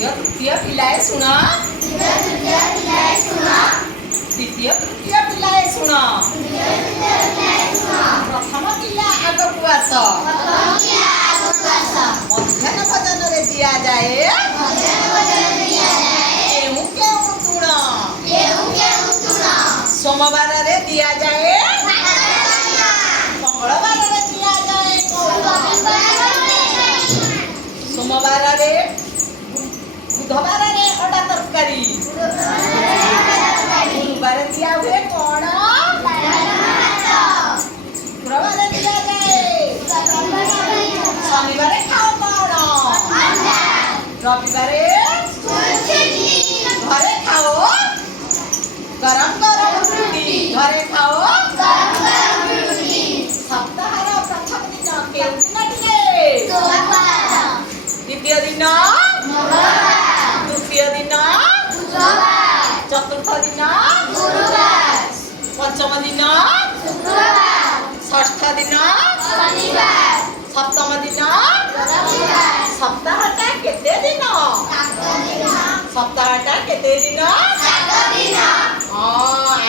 तृतीय पिलाए शुण द्वितीय तृतीय पिलाए शुण प्रथम पिला आग को आस मध्याह्न भोजन रे दिया जाए सोमवार रे दिया जाए मंगलवार रे दिया जाए सोमवार रे बुधवार रे अंडा तरकारी गुरुवार दिया हुए कौन शुक्रवार दिया जाए शनिवार खाओ कौन रविवार घरे खाओ गरम गरम रोटी घरे खाओ सप्ताहर प्रथम दिन केउं दिन टिके द्वितीय दिन तृतीय दिन चतुर्थ दिन पंचम दिन षष्ठ दिन सप्तम दिन सप्ताहटा केते दिन सप्ताहटा केते दिन हाँ